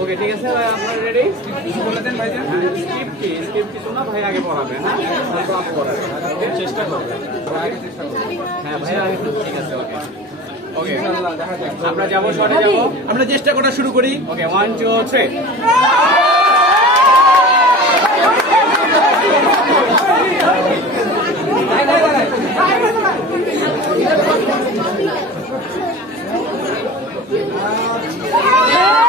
ওকে ঠিক আছে ভাই আপনারা রেডি বলে দেন ভাই স্ক্রিপ্ট কিছু না ভাই আগে পড়াবেন হ্যাঁ চেষ্টা করবেন হ্যাঁ ভাই আগে ঠিক আছে ওকে ওকে ইনশাআল্লাহ দেখা যাক আমরা যাব শটে যাব আমরা চেষ্টা করা শুরু করি ওকে 1 2 3 Yeah!